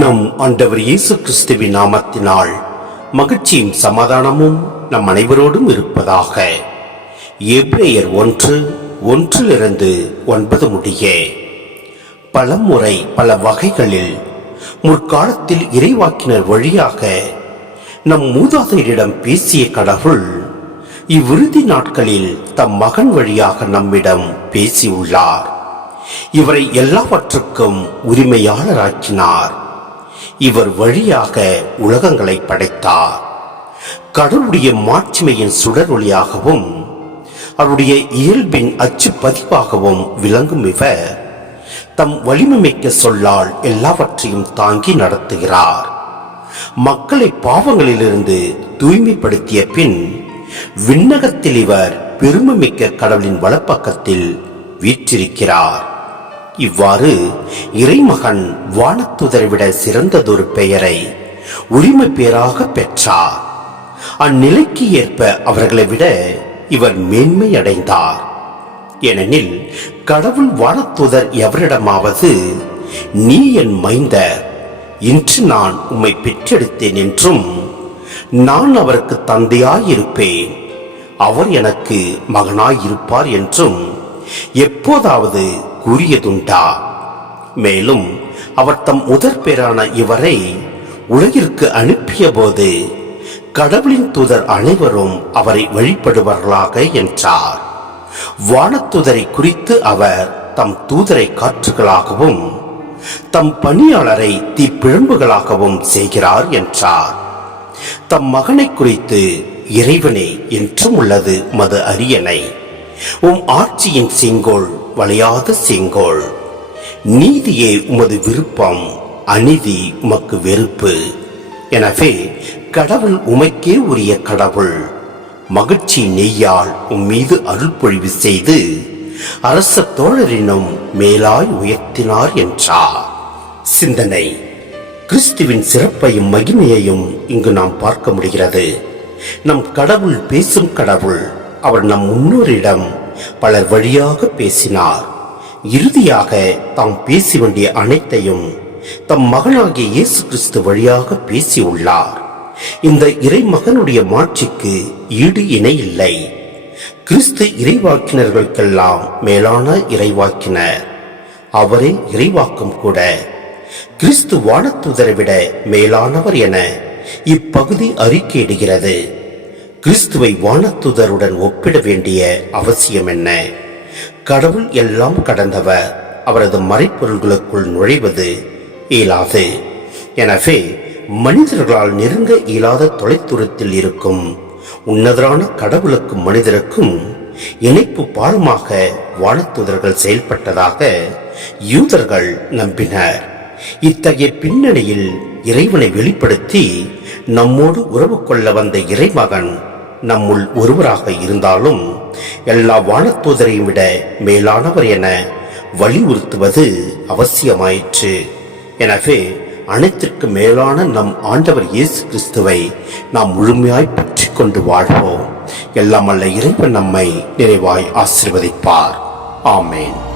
நம் ஆண்டவர் இயேசு கிறிஸ்துவின் நாமத்தினால் மகிழ்ச்சியும் சமாதானமும் நம் அனைவரோடும் இருப்பதாக. எப்ரேயர் ஒன்று ஒன்றிலிருந்து ஒன்பது முடிய. பலமுறை பல வகைகளில் முற்காலத்தில் இறைவாக்கினர் வழியாக நம் மூதாதையரிடம் பேசிய கடவுள் இவ்விறுதி நாட்களில் தம் மகன் வழியாக நம்மிடம் பேசியுள்ளார். இவரை எல்லாவற்றுக்கும் உரிமையாளராக்கினார். இவர் வழியாக உலகங்களை படைத்தார். கடவுளுடைய மாட்சிமையின் சுடர் ஒளியாகவும் அவருடைய இயல்பின் அச்சு பதிவாகவும் விளங்கும் இவர் தம் வலிமைமிக்க சொல்லால் எல்லாவற்றையும் தாங்கி நடத்துகிறார். மக்களை பாவங்களிலிருந்து தூய்மைப்படுத்திய பின் விண்ணகத்தில் இவர் பெருமைமிக்க கடவுளின் வலப்பக்கத்தில் வீற்றிருக்கிறார். இவ்வாறு இறைமகன் வானத்துதரை விட சிறந்ததொரு பெயரை உரிமை பேராக பெற்றார். அந்நிலைக்கு ஏற்ப அவர்களை விட இவர் மேன்மை அடைந்தார் ஏனெனில் கடவுள் வானத்துதர் எவரிடமாவது நீ என் மைந்தர் இன்று நான் உம்மை பெற்றெடுத்தேன் என்றும் நான் அவருக்கு தந்தையாயிருப்பேன். அவர் எனக்கு மகனாயிருப்பார் என்றும் எப்போதாவது கூறியதுண்டா. மேலும் அவர் தம் முதற் பேரான இவரை உலகிற்கு அனுப்பிய போது கடவுளின் தூதர் அனைவரும் அவரை வழிபடுவார்களாக என்றார். வானத்துதரை குறித்து அவர் தம் தூதரை காற்றுகளாகவும் தம் பணியாளரை தீப்பிழம்புகளாகவும் செய்கிறார் என்றார். தம் மகனை குறித்து இறைவனே என்றும் உள்ளது மது அரியணை. உம் ஆட்சியின் செங்கோல் வளையாத செங்கோல் நீதியே உமது விருப்பம் அநீதி உமக்கு வெறுப்பு. எனவே கடவுள் உமைக்கே உரிய கடவுள். மகிழ்ச்சி நெய்யால் உம் மீது அருள்பொழிவு செய்து அரச தோழரினும் மேலாய் உயர்த்தினார் என்றார். சிந்தனை. கிறிஸ்துவின் சிறப்பையும் மகிமையையும் இங்கு நாம் பார்க்க முடிகிறது. நம் கடவுள் பேசும் கடவுள் அவர் நம் முன்னோரிடம் பலர் வழியாக பேசினார். இறுதியாக தாம் பேசி வேண்டிய அனைத்தையும் தம் மகனாகிய இயேசு கிறிஸ்து வழியாக பேசியுள்ளார் இந்த இறைமகனுடைய மாட்சிக்கு ஈடு இணை இல்லை. கிறிஸ்து இறைவாக்கினர்களுக்கெல்லாம் மேலான இறைவாக்கினர். அவரே இறைவாக்கம் கூட. கிறிஸ்து வானத்துதரை விட மேலானவர் என இப்பகுதி அறிக்கையிடுகிறது. கிறிஸ்துவை வானத்துதருடன் ஒப்பிட வேண்டிய அவசியம் என்ன கடவுள் எல்லாம் கடந்தவர் அவரது மறைப்பொருள்களுக்குள் நுழைவது இயலாது. எனவே மனிதர்களால் நெருங்க இயலாத தொலைத்தூரத்தில் இருக்கும் உன்னதரான கடவுளுக்கும் மனிதருக்கும் இணைப்பு பாலமாக வானத்துதர்கள் செயல்பட்டதாக யூதர்கள் நம்பினர். இத்தகைய பின்னணியில் இறைவனை வெளிப்படுத்தி நம்மோடு உறவு கொள்ள வந்த இறைமகன் நம்முள் ஒருவராக இருந்தாலும் எல்லா வானத்தூதரையும் விட மேலானவர் என வலியுறுத்துவது அவசியமாயிற்று. எனவே அனைத்திற்கு மேலான நம் ஆண்டவர் இயேசு கிறிஸ்துவை நாம் முழுமையாய் பற்றி கொண்டு வாழ்வோம். எல்லாம் அல்ல இறைவன் நம்மை நிறைவாய் ஆசிர்வதிப்பார். ஆமேன்.